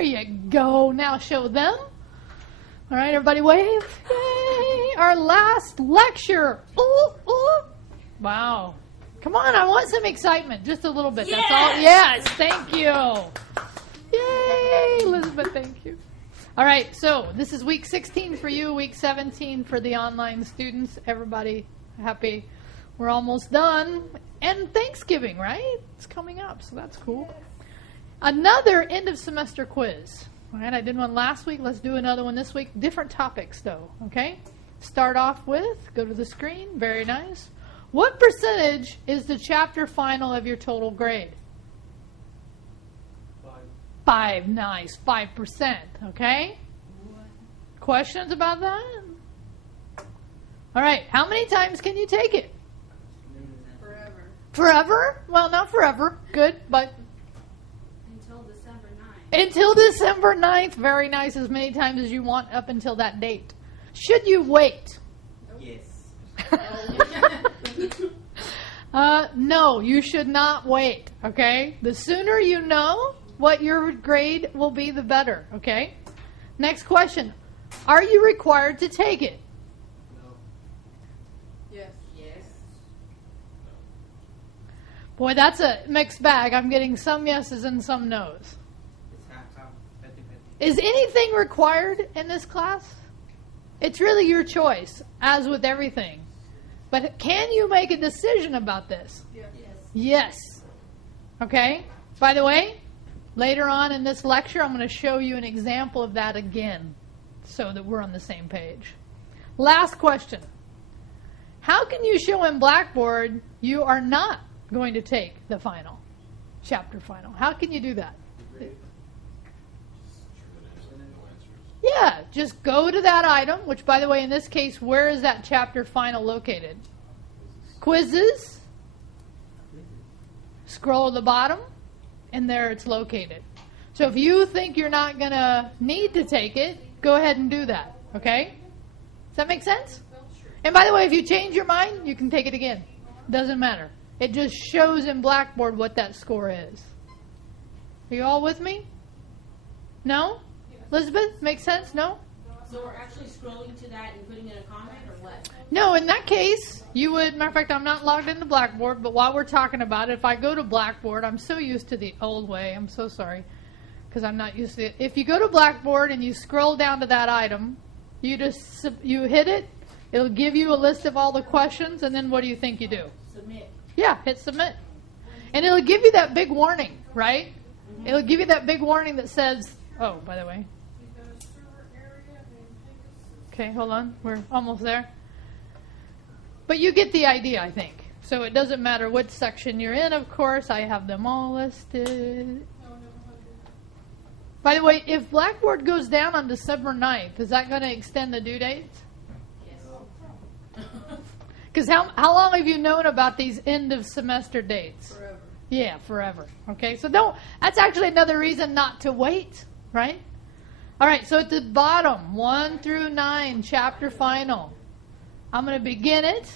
There you go. Now show them. All right, everybody wave. Yay. Our last lecture. Ooh, ooh. Wow. Come on, I want some excitement. Just a little bit. Yes. That's all. Yes, thank you. Yay, Elizabeth, thank you. All right, so this is week 16 for you, week 17 for the online students. Everybody happy? We're almost done. And Thanksgiving, right? It's coming up, so that's cool. Another end of semester quiz. All right, I did one last week. Let's do another one this week. Different topics, though, okay? Start off with, go to the screen. Very nice. What percentage is the chapter final of your total grade? 5. Nice. 5%, okay? Questions about that? All right, how many times can you take it? Forever. Forever? Well, not forever. Good, but... Until December 9th. Until December 9th. Very nice. As many times as you want up until that date. Should you wait? Yes. No, you should not wait, okay? The sooner you know what your grade will be, the better, okay? Next question. Are you required to take it? No. Yes. Yes. Boy, that's a mixed bag. I'm getting some yeses and some no's. It's half-time. 50-50. Is anything required in this class? It's really your choice, as with everything. But can you make a decision about this? Yes. Yes. Okay? By the way, later on in this lecture, I'm going to show you an example of that again so that we're on the same page. Last question. How can you show in Blackboard you are not going to take the final, chapter final? How can you do that? Yeah, just go to that item, which, by the way, in this case, where is that chapter final located? Quizzes. Scroll to the bottom, and there it's located. So if you think you're not going to need to take it, go ahead and do that, okay? Does that make sense? And by the way, if you change your mind, you can take it again. Doesn't matter. It just shows in Blackboard what that score is. Are you all with me? No? Elizabeth, make sense? No? So we're actually scrolling to that and putting in a comment, or what? No, in that case, you would, matter of fact, I'm not logged into Blackboard, but while we're talking about it, if I go to Blackboard, I'm so used to the old way, I'm so sorry, because I'm not used to it. If you go to Blackboard and you scroll down to that item, you hit it, it'll give you a list of all the questions, and then what do you think you do? Submit. Yeah, hit submit. And it'll give you that big warning, right? Mm-hmm. It'll give you that big warning that says, oh, by the way. Okay, hold on. We're almost there. But you get the idea, I think. So it doesn't matter what section you're in, of course. I have them all listed. By the way, if Blackboard goes down on December 9th, is that going to extend the due date? Yes. Because how long have you known about these end of semester dates? Forever. Yeah, forever. Okay, so that's actually another reason not to wait, right? All right, so at the bottom, 1 through 9, chapter final. I'm going to begin it.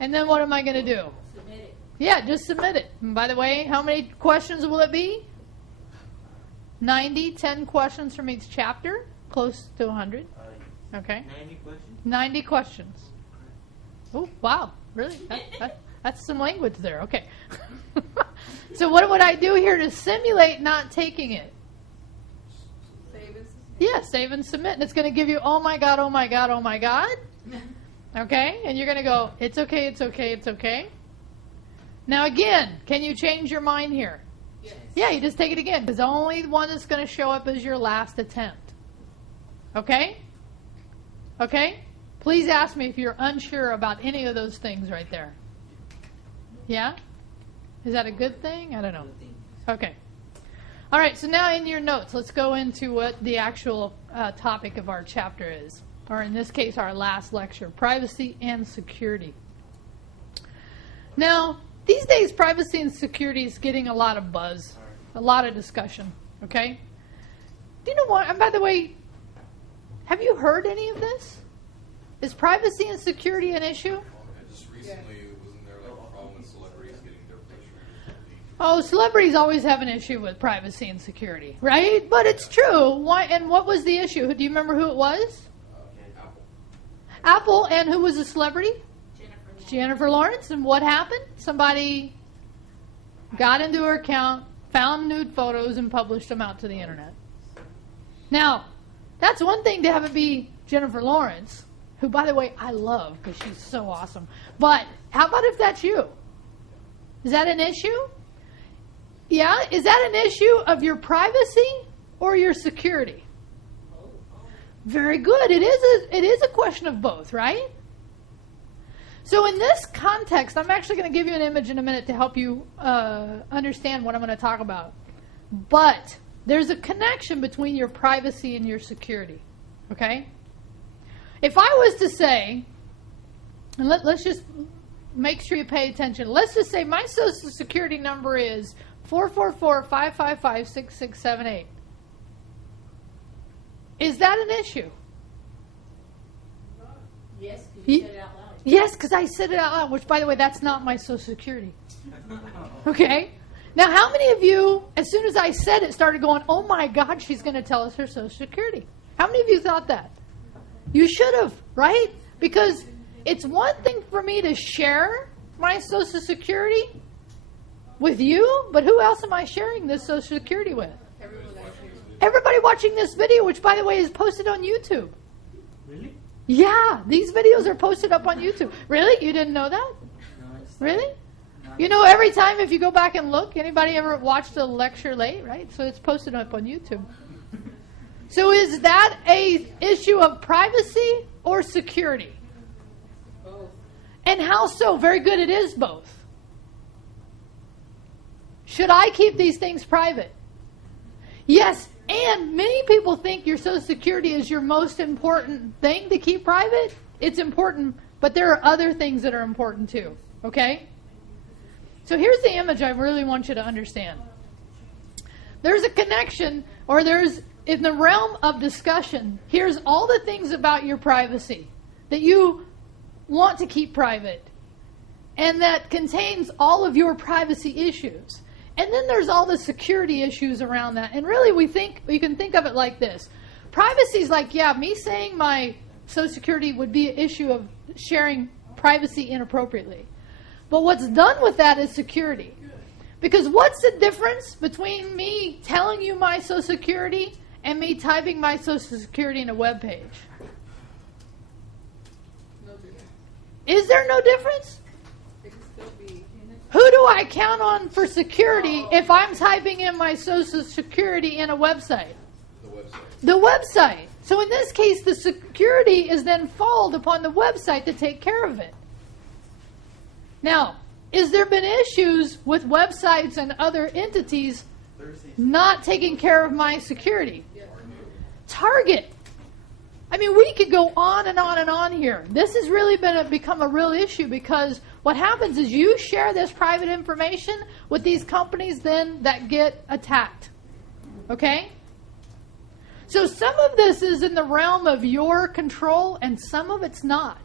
And then what am I going to do? Submit it. Yeah, just submit it. And by the way, how many questions will it be? 90, 10 questions from each chapter, close to 100. Okay. 90 questions? 90 questions. Oh, wow. Really? That's some language there. Okay. So what would I do here to simulate not taking it? Save and Yeah, save and submit. And it's going to give you, oh my God, oh my God, oh my God. Okay? And you're going to go, it's okay, it's okay, it's okay. Now again, can you change your mind here? Yes. Yeah, you just take it again, because the only one that's going to show up is your last attempt. Okay? Okay? Please ask me if you're unsure about any of those things right there. Yeah? Is that a good thing? I don't know. Okay. All right, so now in your notes, let's go into what the actual topic of our chapter is. Or in this case, our last lecture, privacy and security. Now, these days, privacy and security is getting a lot of buzz, a lot of discussion, okay? Do you know what? And by the way, have you heard any of this? Is privacy and security an issue? Just recently, wasn't there like a problem with celebrities getting their pictures leaked Oh, celebrities always have an issue with privacy and security, right? But it's true. Why? And what was the issue? Do you remember who it was? Apple. And who was the celebrity? Jennifer Lawrence. And what happened? Somebody got into her account, found nude photos, and published them out to the internet. Now, that's one thing to have it be Jennifer Lawrence, who, by the way, I love because she's so awesome. But how about if that's you? Is that an issue? Yeah? Is that an issue of your privacy or your security? Very good. It is a question of both, right? So in this context, I'm actually going to give you an image in a minute to help you understand what I'm going to talk about. But there's a connection between your privacy and your security. Okay? If I was to say, and let's just make sure you pay attention. Let's just say my social security number is 444-555-6678. Is that an issue? Yes, because you said it out loud. Yes, because I said it out loud, which, by the way, that's not my social security. Okay? Now, how many of you, as soon as I said it, started going, oh my God, she's going to tell us her social security? How many of you thought that? You should have, right? Because it's one thing for me to share my social security with you, but who else am I sharing this social security with? Everybody watching this video, which, by the way, is posted on YouTube. Really? Yeah, these videos are posted up on YouTube. Really? You didn't know that? No, it's Really? You know, every time if you go back and look, anybody ever watched a lecture late, right? So it's posted up on YouTube. So is that a issue of privacy or security? Both. And how so? Very good, it is both. Should I keep these things private? Yes, and many people think your Social Security is your most important thing to keep private. It's important, but there are other things that are important too, okay? So here's the image I really want you to understand. There's a connection, or there's, in the realm of discussion, here's all the things about your privacy that you want to keep private, and that contains all of your privacy issues. And then there's all the security issues around that. And really, you can think of it like this. Privacy is like, yeah, me saying my Social Security would be an issue of sharing privacy inappropriately. But what's done with that is security. Because what's the difference between me telling you my Social Security and me typing my Social Security in a web page? No difference. Is there no difference? It can still be. Who do I count on for security if I'm typing in my Social Security in a website? The website. So in this case, the security is then followed upon the website to take care of it. Now, has there been issues with websites and other entities not taking care of my security? Target. I mean, we could go on and on and on here. This has really become a real issue because what happens is you share this private information with these companies then that get attacked. Okay? So some of this is in the realm of your control and some of it's not.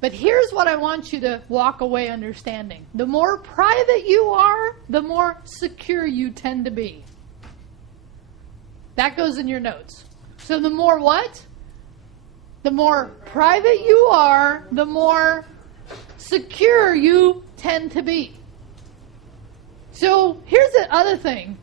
But here's what I want you to walk away understanding. The more private you are, the more secure you tend to be. That goes in your notes. So the more what? The more private you are, the more secure you tend to be. So here's the other thing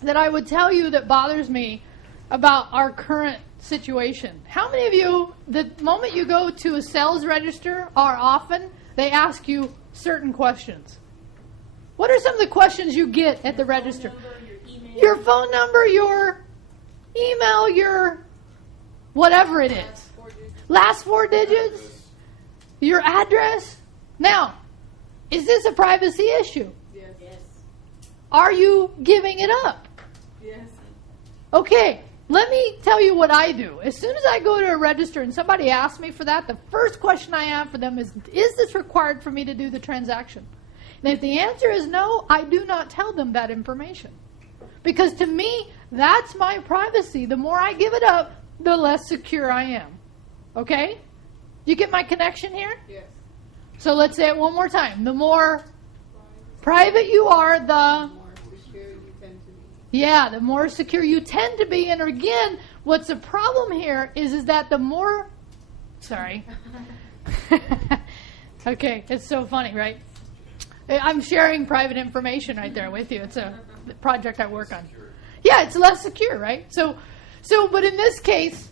that I would tell you that bothers me about our current situation. How many of you, the moment you go to a sales register, or often, they ask you certain questions? What are some of the questions you get at the register? Your phone number, your email, your whatever it is. Last four digits? Your address? Now, is this a privacy issue? Yes. Are you giving it up? Yes. Okay, let me tell you what I do. As soon as I go to a register and somebody asks me for that, the first question I have for them is this required for me to do the transaction? And if the answer is no, I do not tell them that information. Because to me, that's my privacy. The more I give it up, the less secure I am. Okay? You get my connection here? Yes. So let's say it one more time. The more private you are, the more secure you tend to be. yeah, the more secure you tend to be. And again, what's the problem here is that the more, sorry. Okay, it's so funny, right? I'm sharing private information right there with you. It's a project I work on. Yeah, it's less secure, right? So, but in this case,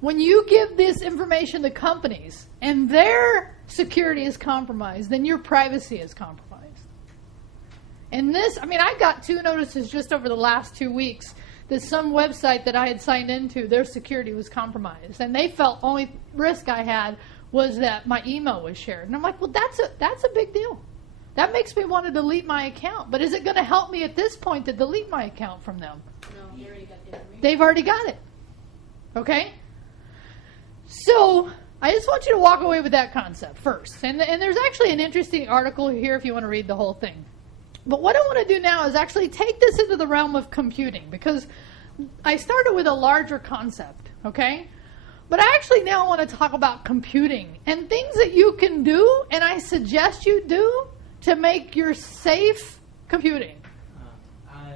when you give this information to companies and their security is compromised, then your privacy is compromised. And this, I mean, I got 2 notices just over the last 2 weeks that some website that I had signed into, their security was compromised. And they felt only risk I had was that my email was shared. And I'm like, well, that's a big deal. That makes me want to delete my account. But is it going to help me at this point to delete my account from them? No, you already got the information. They've already got it. Okay? So I just want you to walk away with that concept first. And there's actually an interesting article here if you want to read the whole thing. But what I want to do now is actually take this into the realm of computing, because I started with a larger concept, okay? But I actually now want to talk about computing and things that you can do, and I suggest you do, to make your safe computing. I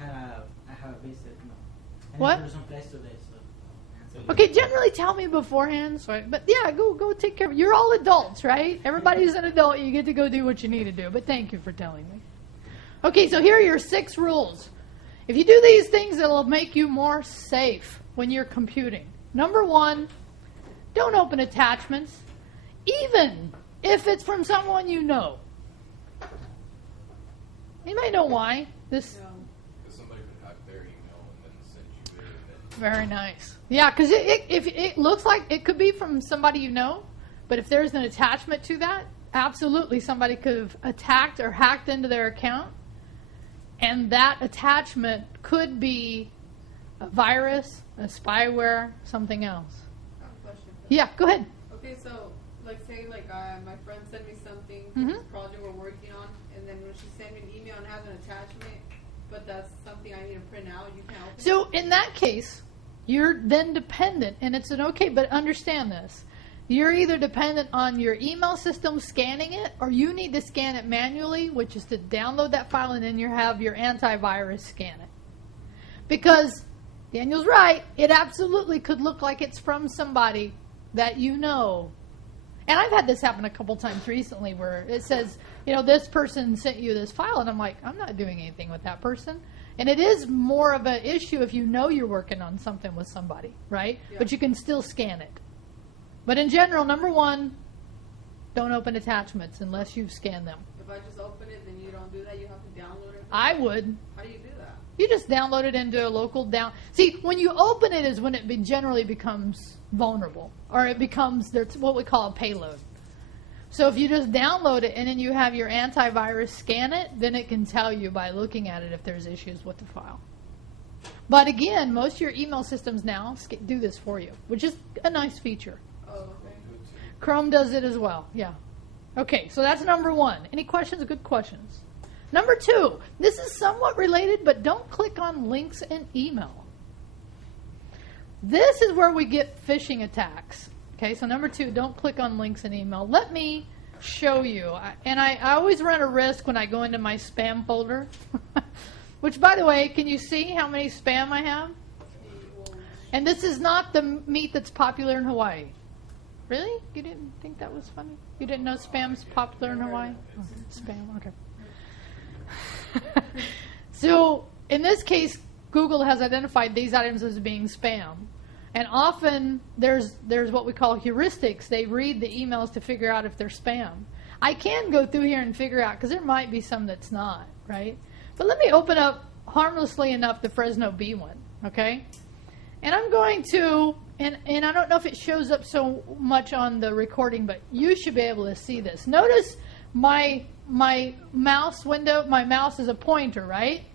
have a visit. No. What? There's some place today, so. Okay, generally tell me beforehand. So but yeah, go take care of it. You're all adults, right? Everybody's an adult. You get to go do what you need to do. But thank you for telling me. Okay, so here are your 6 rules. If you do these things, it'll make you more safe when you're computing. Number 1, don't open attachments, even if it's from someone you know. You might know why. This. Because somebody could hack their email and then send you there. Very nice. Yeah, because if it looks like it could be from somebody you know, but if there's an attachment to that, absolutely somebody could have attacked or hacked into their account, and that attachment could be a virus, a spyware, something else. I have a question. Yeah, go ahead. Okay, so like say my friend sent me something for this project we're working on, and then when she sent me an email and has an attachment, but that's something I need to print out, you can't open it? So in that case, you're then dependent, and it's an okay, but understand this. You're either dependent on your email system scanning it, or you need to scan it manually, which is to download that file and then you have your antivirus scan it. Because Daniel's right, it absolutely could look like it's from somebody that you know. And I've had this happen a couple times recently where it says, this person sent you this file, and I'm like, I'm not doing anything with that person. And it is more of an issue if you know you're working on something with somebody, right? Yeah. But you can still scan it. But in general, number 1, don't open attachments unless you've scanned them. If I just open it, then you don't do that, you have to download it? I would. How do you do that? You just download it into a local down. See, when you open it is when it generally becomes vulnerable, or it becomes there's what we call a payload. So if you just download it and then you have your antivirus scan it, then it can tell you by looking at it if there's issues with the file. But again, most of your email systems now do this for you, which is a nice feature. Oh, okay. Chrome does it as well. Yeah. Okay, so that's number 1. Any questions? Good questions. Number 2, this is somewhat related, but don't click on links in email. This is where we get phishing attacks. Okay, so number 2, don't click on links in email. Let me show you. And I always run a risk when I go into my spam folder. Which, by the way, can you see how many spam I have? And this is not the meat that's popular in Hawaii. Really? You didn't think that was funny? You didn't know spam's popular in Hawaii? Oh, spam, okay. So, in this case, Google has identified these items as being spam. And often, there's what we call heuristics. They read the emails to figure out if they're spam. I can go through here and figure out, because there might be some that's not, right? But let me open up, harmlessly enough, the Fresno B one, okay? And I'm going to, and I don't know if it shows up so much on the recording, but you should be able to see this. Notice my mouse window, my mouse is a pointer, right?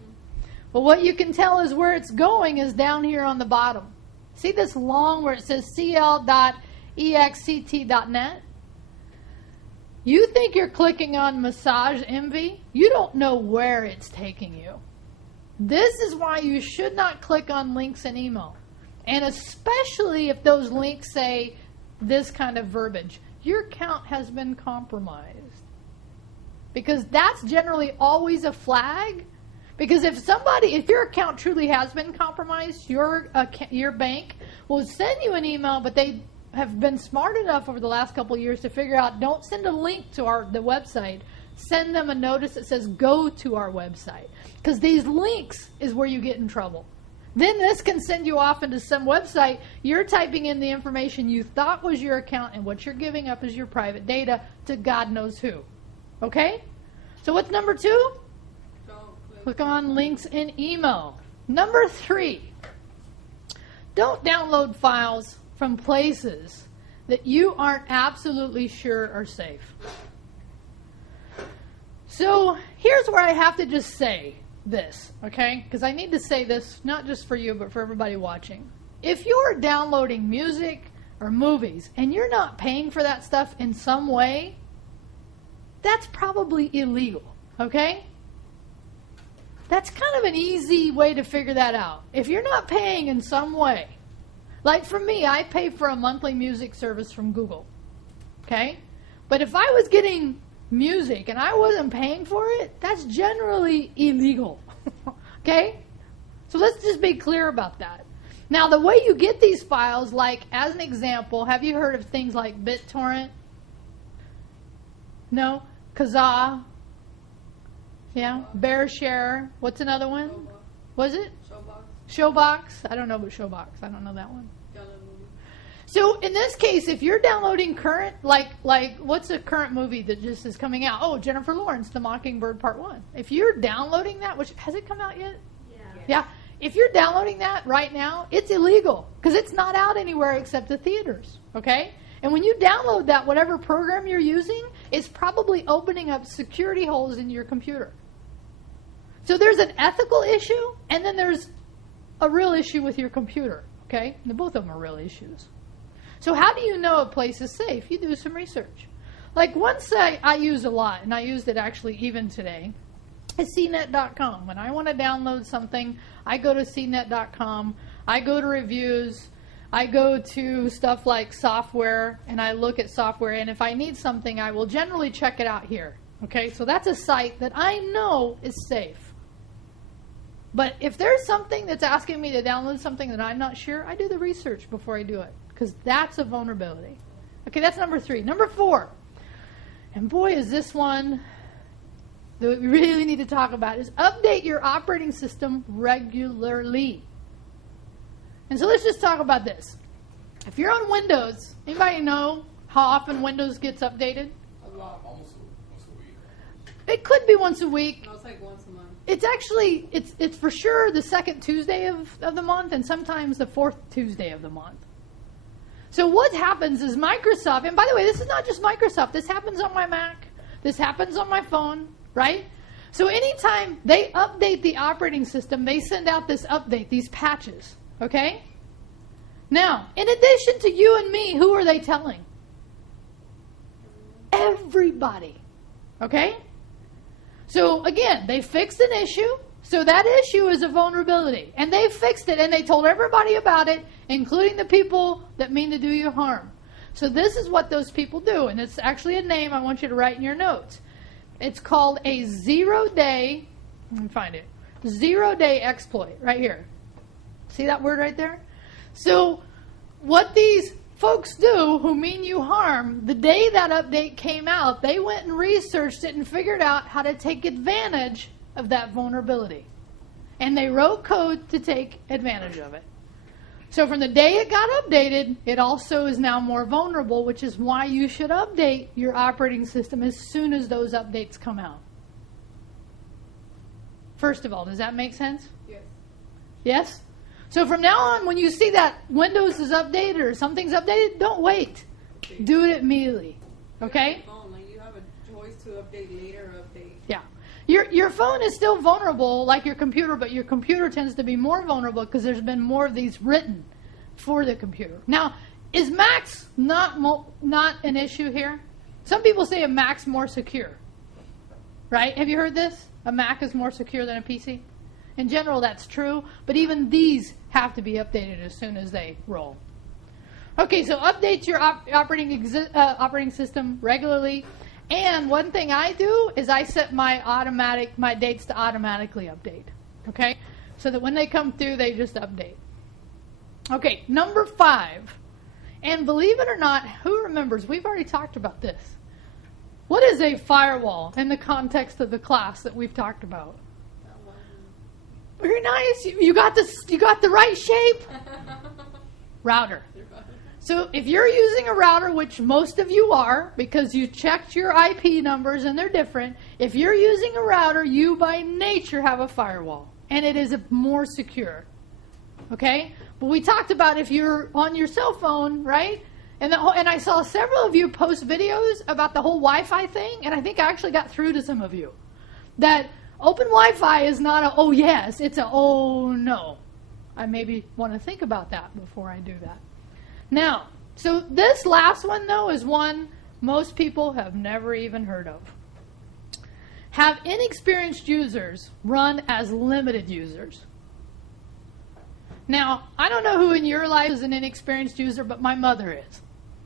Well, what you can tell is where it's going is down here on the bottom. See this long where it says cl.exct.net? You think you're clicking on Massage Envy? You don't know where it's taking you. This is why you should not click on links in email. And especially if those links say this kind of verbiage. Your account has been compromised. because that's generally always a flag. Because if your account truly has been compromised, your bank will send you an email, but they have been smart enough over the last couple of years to figure out, don't send a link to the website. Send them a notice that says, go to our website. Because these links is where you get in trouble. Then this can send you off into some website. You're typing in the information you thought was your account, and what you're giving up is your private data to God knows who. Okay? So what's number 2? Click on links in email. Number 3, don't download files from places that you aren't absolutely sure are safe. So here's where I have to just say this, okay? Because I need to say this not just for you, but for everybody watching. If you're downloading music or movies and you're not paying for that stuff in some way, that's probably illegal, okay? That's kind of an easy way to figure that out. If you're not paying in some way, like for me, I pay for a monthly music service from Google, okay? But if I was getting music and I wasn't paying for it, that's generally illegal, okay? So let's just be clear about that. Now, the way you get these files, like as an example, have you heard of things like BitTorrent? No? Kazaa? Yeah, BearShare. What's another one? Showbox. Was it? Showbox. Showbox? I don't know about Showbox. I don't know that one. Download movie. So in this case, if you're downloading current, like what's a current movie that just is coming out? Oh, Jennifer Lawrence, The Mockingbird Part 1. If you're downloading that, which has it come out yet? Yeah. If you're downloading that right now, it's illegal because it's not out anywhere except the theaters. Okay? And when you download that, whatever program you're using is probably opening up security holes in your computer. So there's an ethical issue, and then there's a real issue with your computer, okay? And both of them are real issues. So how do you know a place is safe? You do some research. Like one site I use a lot, and I used it actually even today, is cnet.com. When I want to download something, I go to cnet.com, I go to reviews, I go to stuff like software, and I look at software, and if I need something, I will generally check it out here. Okay, so that's a site that I know is safe. But if there's something that's asking me to download something that I'm not sure, I do the research before I do it, because that's a vulnerability. Okay, that's number 3. Number 4, and boy is this one that we really need to talk about, is update your operating system regularly. And so let's just talk about this. If you're on Windows, anybody know how often Windows gets updated? A lot. Almost once a week. It could be once a week. No, it's like once a month. It's actually, it's for sure the second Tuesday of the month, and sometimes the fourth Tuesday of the month. So what happens is Microsoft, and by the way, this is not just Microsoft. This happens on my Mac. This happens on my phone, right? So anytime they update the operating system, they send out this update, these patches, okay? Now, in addition to you and me, who are they telling? Everybody, okay? So again, they fixed an issue, so that issue is a vulnerability. And they fixed it, and they told everybody about it, including the people that mean to do you harm. So this is what those people do, and it's actually a name I want you to write in your notes. It's called a 0-day, let me find it, 0-day exploit, right here. See that word right there? So what these folks do who mean you harm, the day that update came out, they went and researched it and figured out how to take advantage of that vulnerability. And they wrote code to take advantage of it. So from the day it got updated, it also is now more vulnerable, which is why you should update your operating system as soon as those updates come out. First of all, does that make sense? Yes. Yes? So from now on, when you see that Windows is updated or something's updated, don't wait. Do it immediately. Okay? Phone, like you have a choice to update later or update. Yeah. Your phone is still vulnerable like your computer, but your computer tends to be more vulnerable because there's been more of these written for the computer. Now, is Mac's not an issue here? Some people say a Mac's more secure. Right? Have you heard this? A Mac is more secure than a PC? In general, that's true, but even these have to be updated as soon as they roll. Okay, so update your operating system regularly. And one thing I do is I set my dates to automatically update. Okay? So that when they come through, they just update. Okay, number 5. And believe it or not, who remembers? We've already talked about this. What is a firewall in the context of the class that we've talked about? Very nice. You got the right shape. Router. So if you're using a router, which most of you are, because you checked your IP numbers and they're different, if you're using a router, you by nature have a firewall. And it is more secure. Okay? But we talked about if you're on your cell phone, right? And I saw several of you post videos about the whole Wi-Fi thing, and I think I actually got through to some of you. That open Wi-Fi is not a, oh yes, it's a, oh no. I maybe want to think about that before I do that. Now, so this last one, though, is one most people have never even heard of. Have inexperienced users run as limited users. Now, I don't know who in your life is an inexperienced user, but my mother is.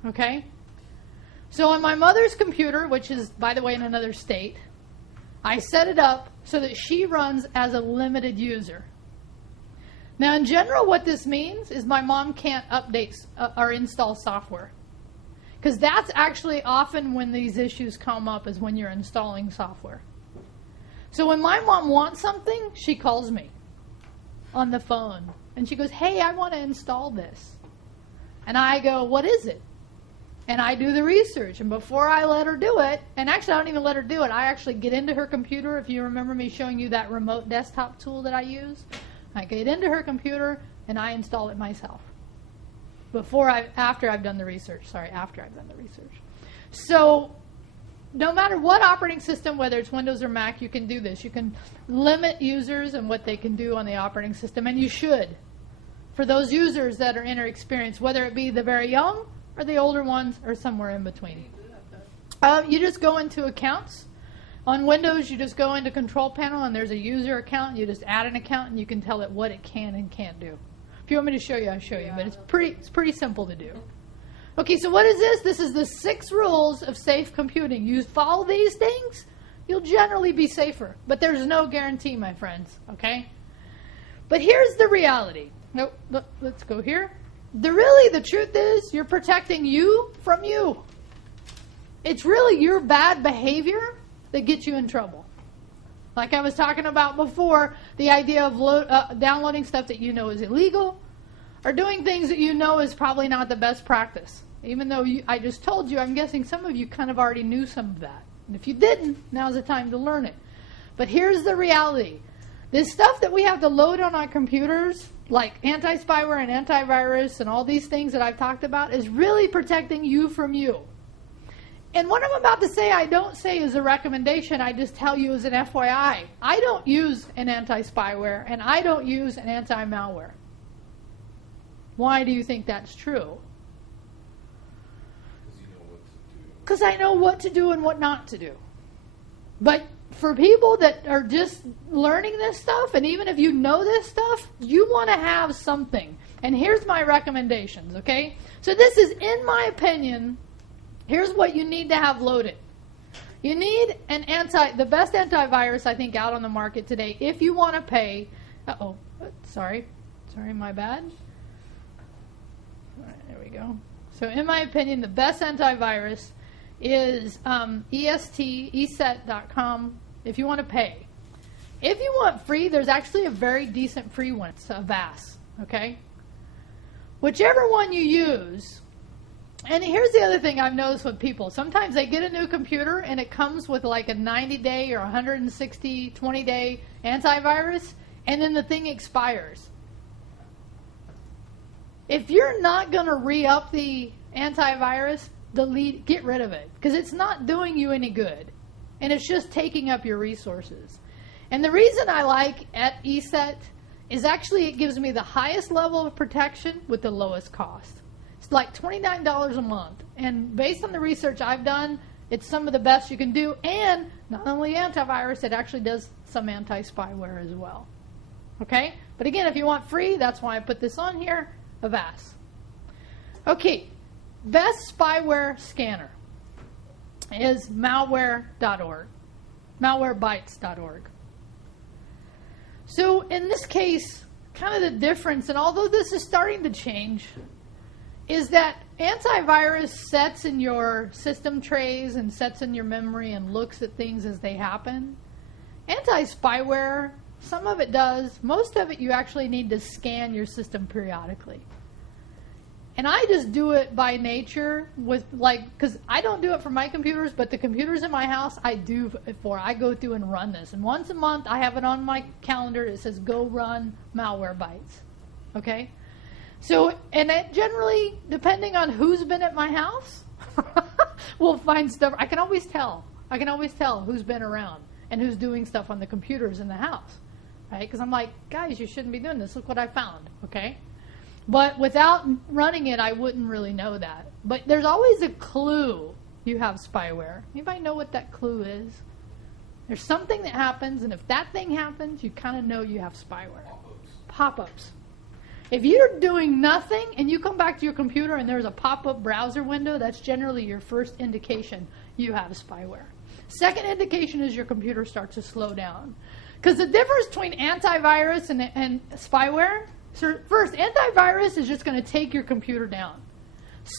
Okay? So on my mother's computer, which is, by the way, in another state, I set it up so that she runs as a limited user. Now, in general, what this means is my mom can't update or install software. Because that's actually often when these issues come up, is when you're installing software. So when my mom wants something, she calls me on the phone. And she goes, hey, I want to install this. And I go, what is it? And I do the research. And before I let her do it, and actually I don't even let her do it, I actually get into her computer. If you remember me showing you that remote desktop tool that I use, I get into her computer and I install it myself. After I've done the research. So no matter what operating system, whether it's Windows or Mac, you can do this. You can limit users and what they can do on the operating system, and you should. For those users that are inexperienced, whether it be the very young or the older ones or somewhere in between. You just go into accounts. On Windows, you just go into Control Panel, and there's a user account. You just add an account, and you can tell it what it can and can't do. If you want me to show you, I'll show you. But it's pretty simple to do. Okay, so what is this? This is the 6 rules of safe computing. You follow these things, you'll generally be safer. But there's no guarantee, my friends. Okay? But here's the reality. Nope, let's go here. The truth is, you're protecting you from you. It's really your bad behavior that gets you in trouble. Like I was talking about before, the idea of downloading stuff that you know is illegal, or doing things that you know is probably not the best practice. Even though I just told you, I'm guessing some of you kind of already knew some of that. And if you didn't, now's the time to learn it. But here's the reality. This stuff that we have to load on our computers, like anti-spyware and antivirus and all these things that I've talked about, is really protecting you from you. And what I'm about to say, I don't say as a recommendation, I just tell you as an FYI. I don't use an anti-spyware, and I don't use an anti-malware. Why do you think that's true? Because I know what to do and what not to do. But for people that are just learning this stuff, and even if you know this stuff, you want to have something. And here's my recommendations, okay? So this is, in my opinion, here's what you need to have loaded. You need the best antivirus, I think, out on the market today. If you want to pay, sorry, my bad. All right, there we go. So in my opinion, the best antivirus is ESET.com if you want to pay. If you want free, there's actually a very decent free one. It's Avast, okay? Whichever one you use. And here's the other thing I've noticed with people. Sometimes they get a new computer and it comes with like a 90-day or 160, 20-day antivirus, and then the thing expires. If you're not going to re-up the antivirus, get rid of it, because it's not doing you any good, and it's just taking up your resources. And the reason I like at ESET is actually it gives me the highest level of protection with the lowest cost. It's like $29 a month, and based on the research I've done, it's some of the best you can do. And not only antivirus, it actually does some anti-spyware as well. Okay? But again, if you want free, that's why I put this on here, Avast. Okay. Best spyware scanner. is malware.org, malwarebytes.org. So in this case, kind of the difference, and although this is starting to change, is that antivirus sets in your system trays and sets in your memory and looks at things as they happen. Anti-spyware, some of it does. Most of it you actually need to scan your system periodically. And I just do it by nature with because I don't do it for my computers, but the computers in my house I do it for. I go through and run this. And once a month I have it on my calendar. It says go run Malwarebytes. Okay? So, and it generally, depending on who's been at my house, we'll find stuff. I can always tell who's been around and who's doing stuff on the computers in the house. Right? Because I'm like, guys, you shouldn't be doing this. Look what I found. Okay? But without running it, I wouldn't really know that. But there's always a clue you have spyware. Anybody know what that clue is? There's something that happens, and if that thing happens, you kind of know you have spyware. Pop-ups. If you're doing nothing and you come back to your computer and there's a pop-up browser window, that's generally your first indication you have spyware. Second indication is your computer starts to slow down. Because the difference between antivirus and spyware, so first, antivirus is just going to take your computer down.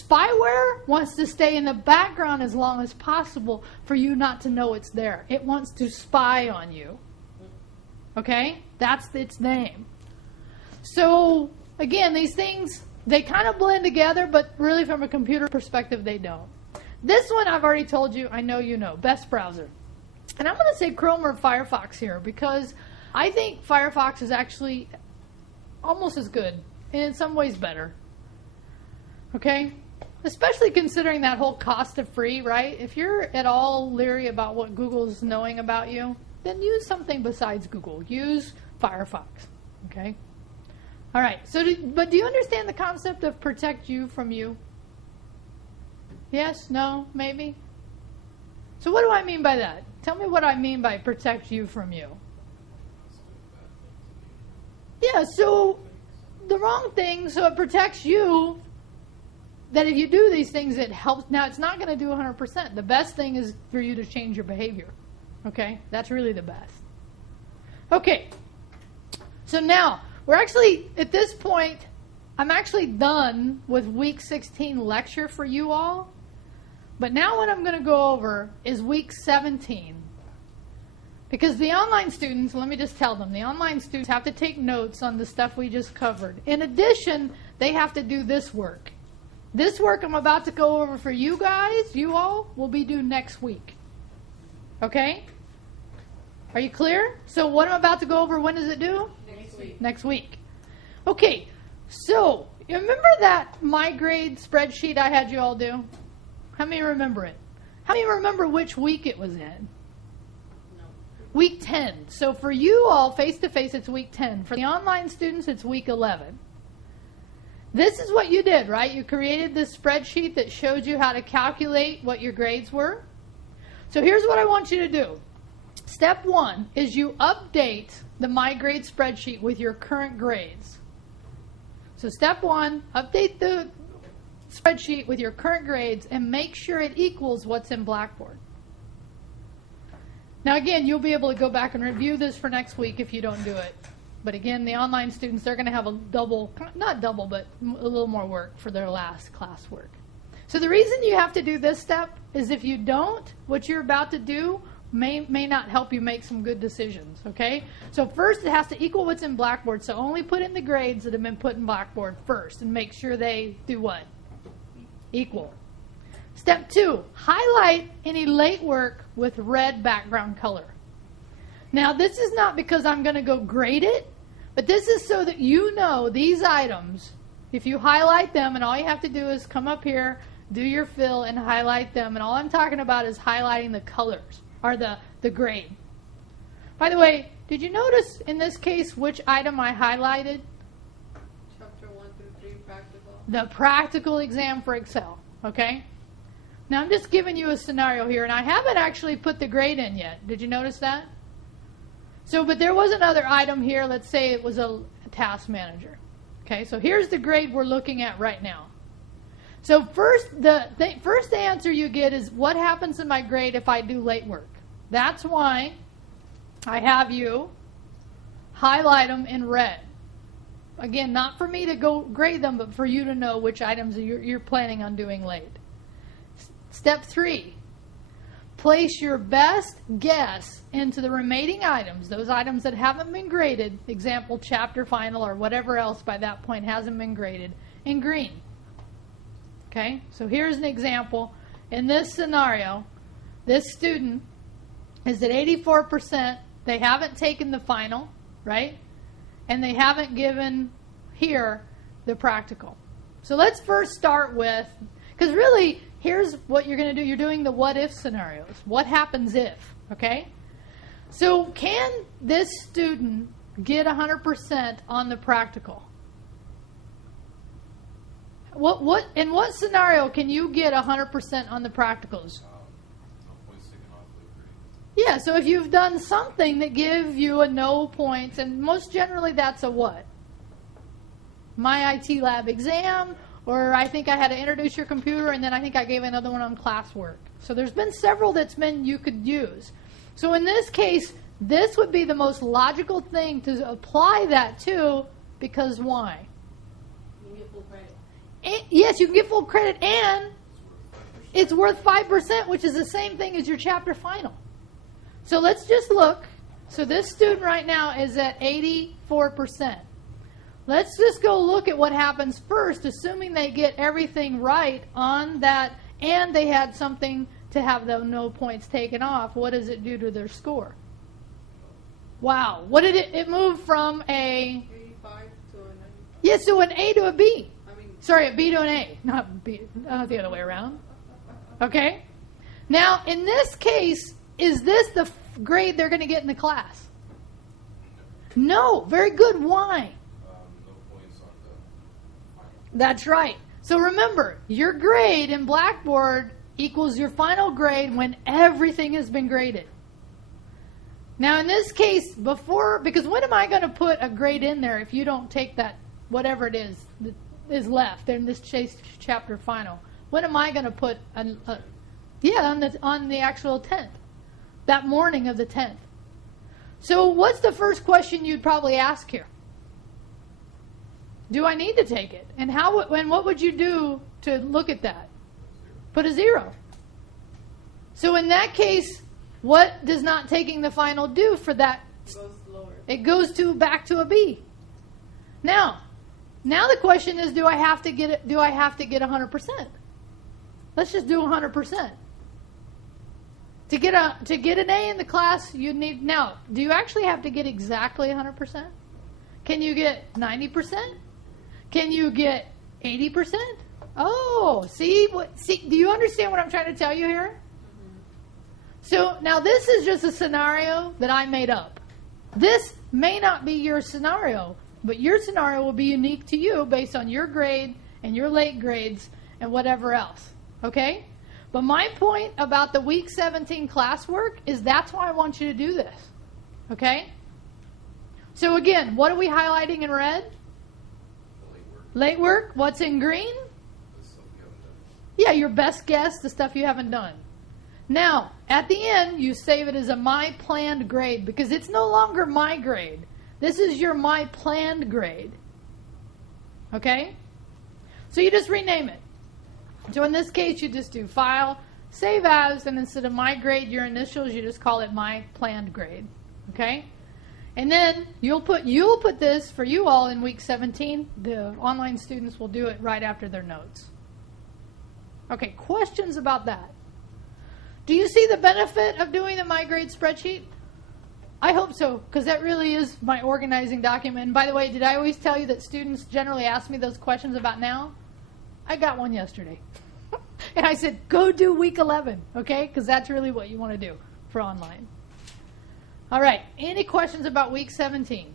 Spyware wants to stay in the background as long as possible for you not to know it's there. It wants to spy on you. Okay? That's its name. So, again, these things, they kind of blend together, but really from a computer perspective, they don't. This one I've already told you, I know you know, best browser. And I'm going to say Chrome or Firefox here because I think Firefox is actually almost as good, and in some ways better. Okay? Especially considering that whole cost of free, right? If you're at all leery about what Google's knowing about you, then use something besides Google. Use Firefox. Okay? All right. But do you understand the concept of protect you from you? Yes? No? Maybe? So what do I mean by that? Tell me what I mean by protect you from you. Yeah, so the wrong thing, so it protects you, that if you do these things, it helps. Now, it's not going to do 100%. The best thing is for you to change your behavior. Okay? That's really the best. Okay. So now, we're actually, at this point, I'm actually done with week 16 lecture for you all. But now what I'm going to go over is week 17. Because the online students, let me just tell them, the online students have to take notes on the stuff we just covered. In addition, they have to do this work. This work I'm about to go over for you guys, you all, will be due next week. Okay? Are you clear? So what I'm about to go over, when does it due? Next week. Next week. Okay, so you remember that My Grade spreadsheet I had you all do? How many remember it? How many remember which week it was in? Week 10. So for you all, face-to-face, it's week 10. For the online students, it's week 11. This is what you did, right? You created this spreadsheet that showed you how to calculate what your grades were. So here's what I want you to do. Step 1 is you update the My Grade spreadsheet with your current grades. So step 1, update the spreadsheet with your current grades and make sure it equals what's in Blackboard. Now again, you'll be able to go back and review this for next week if you don't do it. But again, the online students, they're going to have a double, not double, but a little more work for their last classwork. So the reason you have to do this step is if you don't, what you're about to do may not help you make some good decisions, okay? So first it has to equal what's in Blackboard, so only put in the grades that have been put in Blackboard first and make sure they do what? Equal. Step 2, highlight any late work with red background color. Now this is not because I'm going to go grade it, but this is so that you know these items, if you highlight them, and all you have to do is come up here, do your fill, and highlight them, and all I'm talking about is highlighting the colors, or the grade. By the way, did you notice in this case which item I highlighted? Chapter 1 through 3, practical. The practical exam for Excel, okay? Now I'm just giving you a scenario here, and I haven't actually put the grade in yet. Did you notice that? So, but there was another item here. Let's say it was a task manager. Okay, so here's the grade we're looking at right now. So first, first answer you get is, what happens in my grade if I do late work? That's why I have you highlight them in red. Again, not for me to go grade them, but for you to know which items you're planning on doing late. Step 3, place your best guess into the remaining items, those items that haven't been graded, example, chapter, final, or whatever else by that point hasn't been graded, in green. Okay, so here's an example. In this scenario, this student is at 84%. They haven't taken the final, right? And they haven't given here the practical. So let's first start with, because really, here's what you're going to do. You're doing the what if scenarios. What happens if, okay? So can this student get 100% on the practical? In what scenario can you get 100% on the practicals? No point sticking off the grade. Yeah, so if you've done something that gives you a no points, and most generally that's a what? My IT lab exam, or I think I had to introduce your computer, and then I think I gave another one on classwork. So there's been several that's been you could use. So in this case, this would be the most logical thing to apply that to, because why? You get full credit. Yes, you can get full credit, and it's worth 5%, which is the same thing as your chapter final. So let's just look. So this student right now is at 84%. Let's just go look at what happens first, assuming they get everything right on that, and they had something to have the no points taken off. What does it do to their score? Wow. What did it move from a... 85 to a 90. Yeah, so an A to a B. I mean, Sorry, a B to an A, not B, not the other way around. Okay? Now, in this case, is this the grade they're going to get in the class? No. Very good. Why? No points on the final. That's right. So remember, your grade in Blackboard equals your final grade when everything has been graded. Now, in this case, because when am I going to put a grade in there if you don't take that, whatever it is that is left in this chapter final? When am I going to put on the actual 10th, that morning of the 10th? So what's the first question you'd probably ask here? Do I need to take it? And what would you do to look at that? Put a 0. So in that case, what does not taking the final do for that? it goes lower. It goes back to a B. Now the question is, do I have to get 100%? Let's just do 100%. To get an A in the class, you need, now, do you actually have to get exactly 100%? Can you get 90%? Can you get 80%? Oh, see, do you understand what I'm trying to tell you here? Mm-hmm. So now this is just a scenario that I made up. This may not be your scenario, but your scenario will be unique to you based on your grade and your late grades and whatever else. Okay? But my point about the week 17 classwork is that's why I want you to do this. Okay? So again, what are we highlighting in red? The late work. Late work. What's in green? The stuff you haven't done. Yeah, your best guess, the stuff you haven't done. Now, at the end, you save it as a my planned grade because it's no longer my grade. This is your my planned grade. Okay? So you just rename it. So in this case, you just do File, Save As, and instead of my grade, your initials, you just call it my planned grade. Okay? And then you'll put this for you all in week 17. The online students will do it right after their notes. Okay, questions about that? Do you see the benefit of doing the My Grade spreadsheet? I hope so, because that really is my organizing document. And by the way, did I always tell you that students generally ask me those questions about now? I got one yesterday. And I said, go do week 11, okay? Because that's really what you want to do for online. All right, any questions about week 17?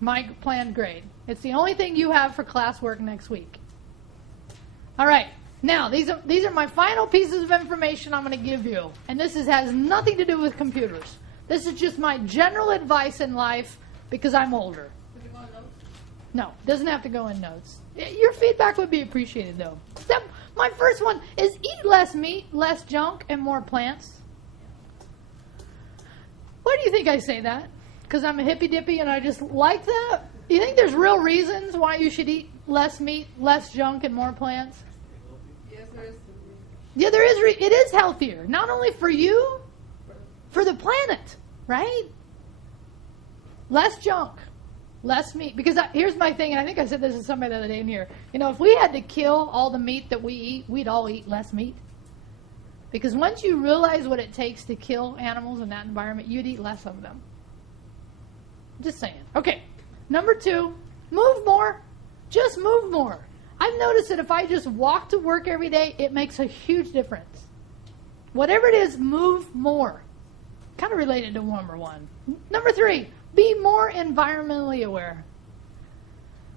My planned grade. It's the only thing you have for classwork next week. All right, now these are my final pieces of information I'm going to give you. And this has nothing to do with computers. This is just my general advice in life because I'm older. Could you go on notes? No, doesn't have to go in notes. Your feedback would be appreciated, though. My first one is eat less meat, less junk, and more plants. Why do you think I say that? Because I'm a hippy-dippy and I just like that? You think there's real reasons why you should eat less meat, less junk, and more plants? Yes, there is. Yeah, there is. It is healthier. Not only for you, for the planet, right? Less junk. Less meat. Because here's my thing, and I think I said this to somebody the other day in here. If we had to kill all the meat that we eat, we'd all eat less meat. Because once you realize what it takes to kill animals in that environment, you'd eat less of them. Just saying. Okay. Number 2, move more. Just move more. I've noticed that if I just walk to work every day, it makes a huge difference. Whatever it is, move more. Kind of related to number 1. Number 3, be more environmentally aware.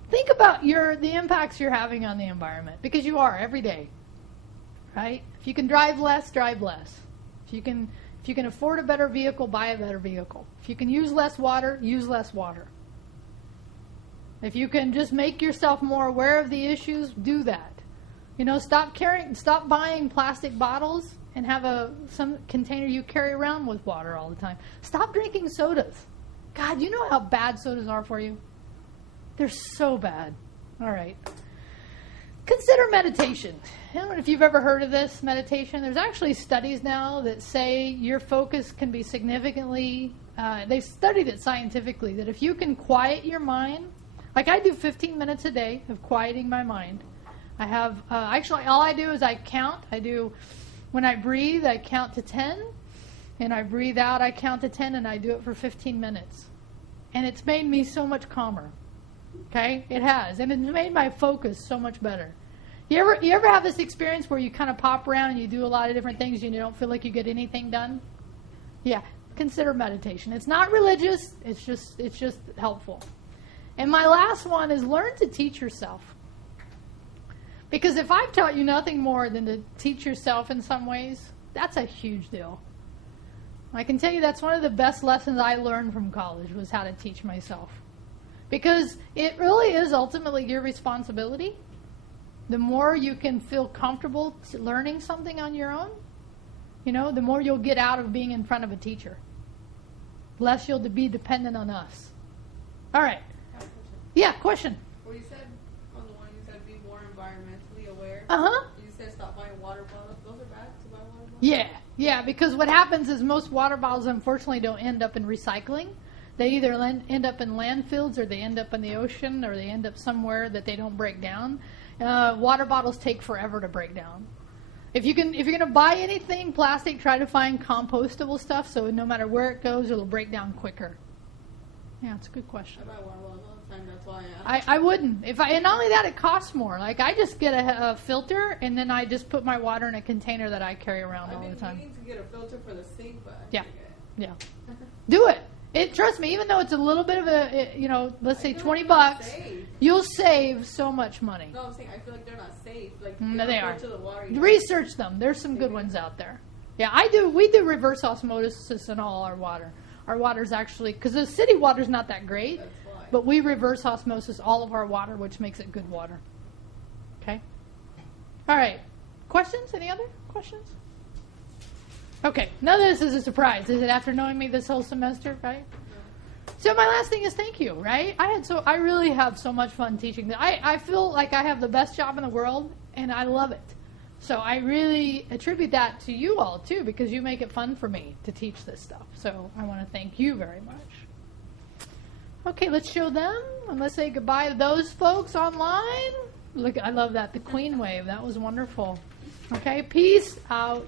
Think about the impacts you're having on the environment, because you are every day, right? If you can drive less, drive less. If you can afford a better vehicle, buy a better vehicle. If you can use less water, use less water. If you can just make yourself more aware of the issues, do that. Stop buying plastic bottles and have some container you carry around with water all the time. Stop drinking sodas. God, you know how bad sodas are for you? They're so bad. All right. Consider meditation. I don't know if you've ever heard of this, meditation. There's actually studies now that say your focus can be significantly, they've studied it scientifically, that if you can quiet your mind, like I do 15 minutes a day of quieting my mind. I have, actually all I do is I count. When I breathe, I count to 10. And I breathe out, I count to 10, and I do it for 15 minutes. And it's made me so much calmer. Okay? It has. And it's made my focus so much better. You ever have this experience where you kind of pop around and you do a lot of different things and you don't feel like you get anything done? Yeah. Consider meditation. It's not religious. It's just helpful. And my last one is learn to teach yourself. Because if I've taught you nothing more than to teach yourself in some ways, that's a huge deal. I can tell you that's one of the best lessons I learned from college was how to teach myself. Because it really is ultimately your responsibility. The more you can feel comfortable learning something on your own, the more you'll get out of being in front of a teacher. Less you'll be dependent on us. All right. Yeah, question. Well, you said on the one you said be more environmentally aware. Uh-huh. You said stop buying water bottles. Those are bad to buy water bottles? Yeah, because what happens is most water bottles, unfortunately, don't end up in recycling. They either end up in landfills, or they end up in the ocean, or they end up somewhere that they don't break down. Water bottles take forever to break down. If you're going to buy anything plastic, try to find compostable stuff, so no matter where it goes, it'll break down quicker. Yeah, it's a good question. I buy water bottles all the time. That's why I asked. I wouldn't. And not only that, it costs more. Like, I just get a filter, and then I just put my water in a container that I carry around all the time. I've been meaning to get a filter for the sink, but I Yeah. forget. Yeah. Do it. Trust me, even though it's a little bit of let's say I feel $20, like they're not safe. you'll save so much money. No, I'm saying I feel like they're not safe. Like No, they are. To the water, you know? Research them. There's some good ones out there. Yeah, we do reverse osmosis in all our water. Our water's actually, because the city water's not that great, That's why. but we reverse osmosis all of our water, which makes it good water. Okay? All right. Questions? Any other questions? Okay. None of this is a surprise, is it, after knowing me this whole semester, right? So my last thing is thank you, right? I really have so much fun teaching. I feel like I have the best job in the world, and I love it. So I really attribute that to you all, too, because you make it fun for me to teach this stuff. So I want to thank you very much. Okay, let's show them, and let's say goodbye to those folks online. Look, I love that. The Queen wave. That was wonderful. Okay, peace out.